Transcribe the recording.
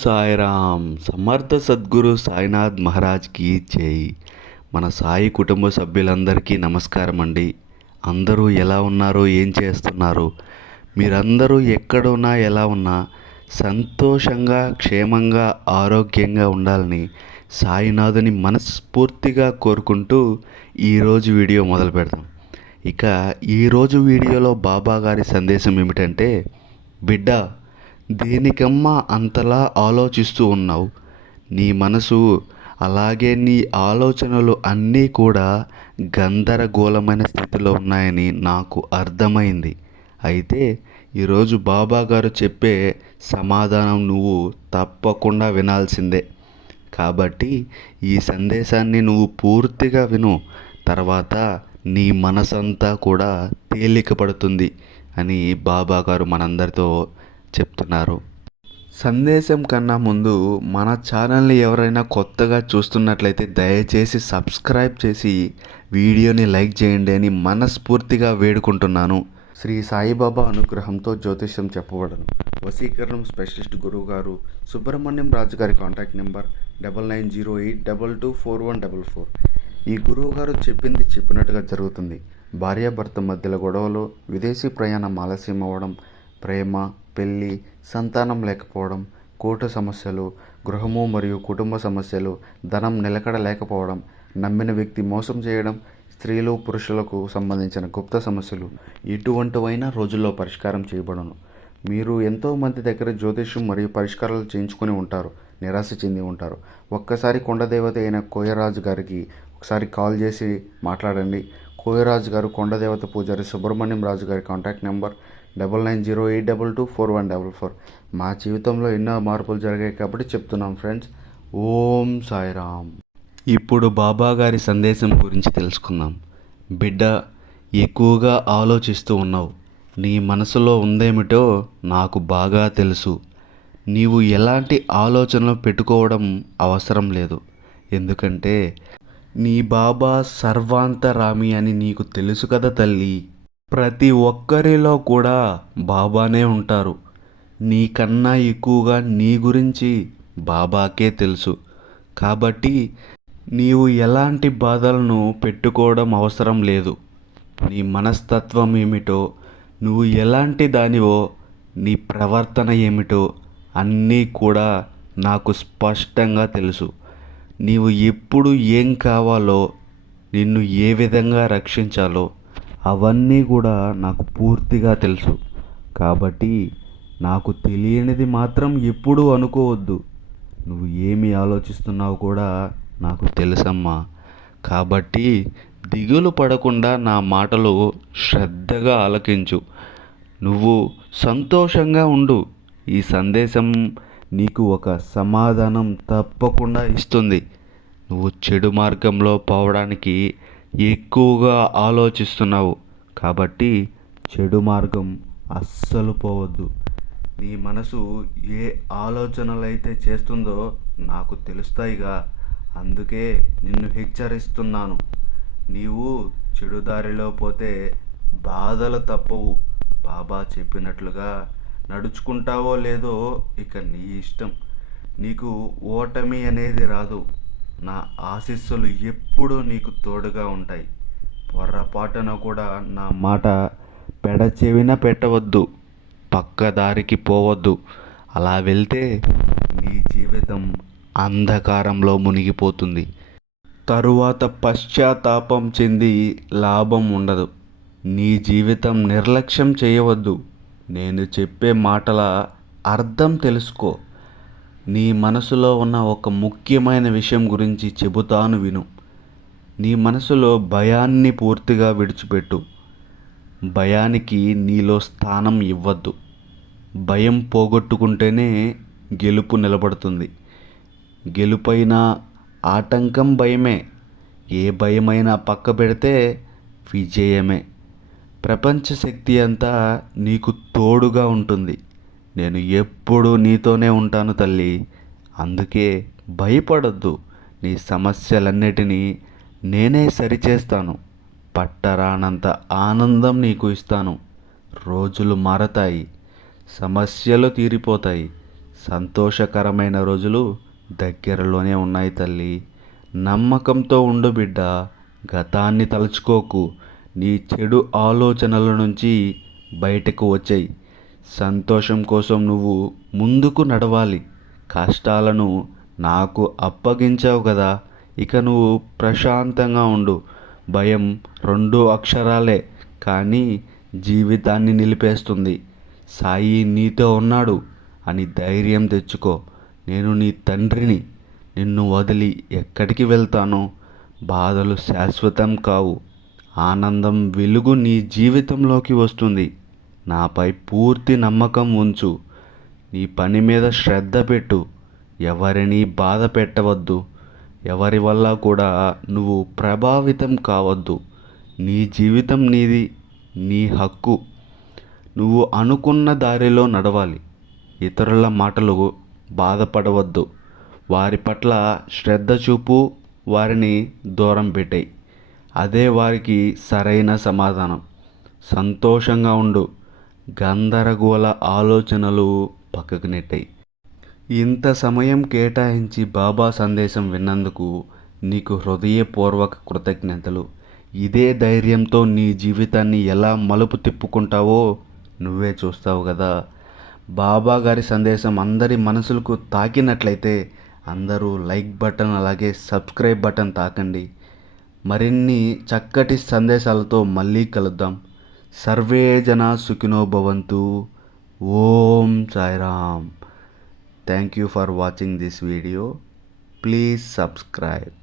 సాయిరామ్. సమర్థ సద్గురు సాయినాథ్ మహారాజ్కి జై. మన సాయి కుటుంబ సభ్యులందరికీ నమస్కారం అండి. అందరూ ఎలా ఉన్నారో, ఏం చేస్తున్నారు? మీరందరూ ఎక్కడున్నా, ఎలా ఉన్నా సంతోషంగా, క్షేమంగా, ఆరోగ్యంగా ఉండాలని సాయినాథుని మనస్ఫూర్తిగా కోరుకుంటూ ఈరోజు వీడియో మొదలు పెడతాం. ఇక ఈరోజు వీడియోలో బాబా గారి సందేశం ఏమిటంటే, బిడ్డ, దేనికమ్మా అంతలా ఆలోచిస్తూ ఉన్నావు? నీ మనసు, అలాగే నీ ఆలోచనలు అన్నీ కూడా గందరగోళమైన స్థితిలో ఉన్నాయని నాకు అర్థమైంది. అయితే ఈరోజు బాబా గారు చెప్పే సమాధానం నువ్వు తప్పకుండా వినాల్సిందే. కాబట్టి ఈ సందేశాన్ని నువ్వు పూర్తిగా విను. తర్వాత నీ మనసంతా కూడా తేలిక పడుతుంది అని బాబా గారు మనందరితో చెప్తున్నారు. సందేశం కన్నా ముందు మన ఛానల్ని ఎవరైనా కొత్తగా చూస్తున్నట్లయితే దయచేసి సబ్స్క్రైబ్ చేసి వీడియోని లైక్ చేయండి అని మనస్ఫూర్తిగా వేడుకుంటున్నాను. శ్రీ సాయిబాబా అనుగ్రహంతో జ్యోతిష్యం చెప్పబడను. వశీకరణం స్పెషలిస్ట్ గురువు గారు సుబ్రహ్మణ్యం రాజు గారి కాంటాక్ట్ నెంబర్ 9908224144. ఈ గురువు గారు చెప్పింది చెప్పినట్టుగా జరుగుతుంది. భార్యాభర్త మధ్యలో గొడవలు, విదేశీ ప్రయాణం ఆలస్యం అవ్వడం, ప్రేమ, పెళ్ళి, సంతానం లేకపోవడం, కోర్టు సమస్యలు, గృహము మరియు కుటుంబ సమస్యలు, ధనం నిలకడ లేకపోవడం, నమ్మిన వ్యక్తి మోసం చేయడం, స్త్రీలు పురుషులకు సంబంధించిన గుప్త సమస్యలు ఎటువంటివైనా రోజుల్లో పరిష్కారం చేయబడను. మీరు ఎంతోమంది దగ్గర జ్యోతిష్యం మరియు పరిష్కారాలు చేయించుకొని ఉంటారు, నిరాశ చెంది ఉంటారు. ఒక్కసారి కొండదేవత అయిన కోయరాజు గారికి ఒకసారి కాల్ చేసి మాట్లాడండి. కోయరాజు గారు కొండదేవత పూజారి సుబ్రహ్మణ్యం రాజు గారి కాంటాక్ట్ నెంబర్ 9908224144. మా జీవితంలో ఎన్నో మార్పులు జరిగాయి కాబట్టి చెప్తున్నాం ఫ్రెండ్స్. ఓం సాయిరామ్. ఇప్పుడు బాబా గారి సందేశం గురించి తెలుసుకుందాం. బిడ్డ, ఎక్కువగా ఆలోచిస్తూ ఉన్నావు. నీ మనసులో ఉందేమిటో నాకు బాగా తెలుసు. నీవు ఎలాంటి ఆలోచనలు పెట్టుకోవడం అవసరం లేదు. ఎందుకంటే నీ బాబా సర్వాంతరామి అని నీకు తెలుసు కదా తల్లి. ప్రతి ఒక్కరిలో కూడా బాబానే ఉంటారు. నీకన్నా ఎక్కువగా నీ గురించి బాబాకే తెలుసు. కాబట్టి నీవు ఎలాంటి బాధలను పెట్టుకోవడం అవసరం లేదు. నీ మనస్తత్వం ఏమిటో, నువ్వు ఎలాంటి దానివో, నీ ప్రవర్తన ఏమిటో అన్నీ కూడా నాకు స్పష్టంగా తెలుసు. నీవు ఎప్పుడు ఏం కావాలో, నిన్ను ఏ విధంగా రక్షించాలో అవన్నీ కూడా నాకు పూర్తిగా తెలుసు. కాబట్టి నాకు తెలియనిది మాత్రం ఎప్పుడూ అనుకోవద్దు. నువ్వు ఏమి ఆలోచిస్తున్నావు కూడా నాకు తెలుసమ్మా. కాబట్టి దిగులు పడకుండా నా మాటలు శ్రద్ధగా ఆలకించు. నువ్వు సంతోషంగా ఉండు. ఈ సందేశం నీకు ఒక సమాధానం తప్పకుండా ఇస్తుంది. నువ్వు చెడు మార్గంలో పోవడానికి ఎక్కువగా ఆలోచిస్తున్నావు. కాబట్టి చెడు మార్గం అస్సలు పోవద్దు. నీ మనసు ఏ ఆలోచనలైతే చేస్తుందో నాకు తెలుస్తాయిగా. అందుకే నిన్ను హెచ్చరిస్తున్నాను. నీవు చెడుదారిలో పోతే బాధలు తప్పవు. బాబా చెప్పినట్లుగా నడుచుకుంటావో లేదో ఇక నీ ఇష్టం. నీకు ఓటమి అనేది రాదు. నా ఆశీస్సులు ఎప్పుడూ నీకు తోడుగా ఉంటాయి. పొర్రపాటున కూడా నా మాట పెడచెవిన పెట్టవద్దు. పక్కదారికి పోవద్దు. అలా వెళ్తే నీ జీవితం అంధకారంలో మునిగిపోతుంది. తరువాత పశ్చాత్తాపం చెంది లాభం ఉండదు. నీ జీవితం నిర్లక్ష్యం చేయవద్దు. నేను చెప్పే మాటల అర్థం తెలుసుకో. నీ మనసులో ఉన్న ఒక ముఖ్యమైన విషయం గురించి చెబుతాను విను. నీ మనసులో భయాన్ని పూర్తిగా విడిచిపెట్టు. భయానికి నీలో స్థానం ఇవ్వద్దు. భయం పోగొట్టుకుంటేనే గెలుపు నిలబడుతుంది. గెలుపైన ఆటంకం భయమే. ఏ భయమైనా పక్క పెడితే విజయమే. ప్రపంచ శక్తి అంతా నీకు తోడుగా ఉంటుంది. నేను ఎప్పుడూ నీతోనే ఉంటాను తల్లి. అందుకే భయపడొద్దు. నీ సమస్యలన్నిటినీ నేనే సరిచేస్తాను. పట్టరానంత ఆనందం నీకు ఇస్తాను. రోజులు మారతాయి, సమస్యలు తీరిపోతాయి, సంతోషకరమైన రోజులు దగ్గరలోనే ఉన్నాయి తల్లి. నమ్మకంతో ఉండు బిడ్డ. గతాన్ని తలుచుకోకు. నీ చెడు ఆలోచనల నుంచి బయటకు వచ్చేయి. సంతోషం కోసం నువ్వు ముందుకు నడవాలి. కష్టాలను నాకు అప్పగించావు కదా, ఇక నువ్వు ప్రశాంతంగా ఉండు. భయం 2 అక్షరాలే, కానీ జీవితాన్ని నిలిపేస్తుంది. సాయి నీతో ఉన్నాడు అని ధైర్యం తెచ్చుకో. నేను నీ తండ్రిని. నిన్ను వదిలి ఎక్కడికి వెళ్తానో? బాధలు శాశ్వతం కావు. ఆనందం, వెలుగు నీ జీవితంలోకి వస్తుంది. నాపై పూర్తి నమ్మకం ఉంచు. నీ పని మీద శ్రద్ధ పెట్టు. ఎవరిని బాధ పెట్టవద్దు. ఎవరి వల్ల కూడా నువ్వు ప్రభావితం కావద్దు. నీ జీవితం నీది, నీ హక్కు. నువ్వు అనుకున్న దారిలో నడవాలి. ఇతరుల మాటలు బాధపడవద్దు. వారి పట్ల శ్రద్ధ చూపు. వారిని దూరం పెట్టేయి. అదే వారికి సరైన సమాధానం. సంతోషంగా ఉండు. గందరగోళ ఆలోచనలు పక్కకు నెట్టాయి. ఇంత సమయం కేటాయించి బాబా సందేశం విన్నందుకు నీకు హృదయపూర్వక కృతజ్ఞతలు. ఇదే ధైర్యంతో నీ జీవితాన్ని ఎలా మలుపు తిప్పుకుంటావో నువ్వే చూస్తావు కదా. బాబా గారి సందేశం అందరి మనసులకు తాకినట్లయితే అందరూ లైక్ బటన్ అలాగే సబ్స్క్రైబ్ బటన్ తాకండి. మరిన్ని చక్కటి సందేశాలతో మళ్ళీ కలుద్దాం. సర్వే జనా సుఖినో భవంతు. ఓం Sairam. Thank you for watching this video. Please subscribe.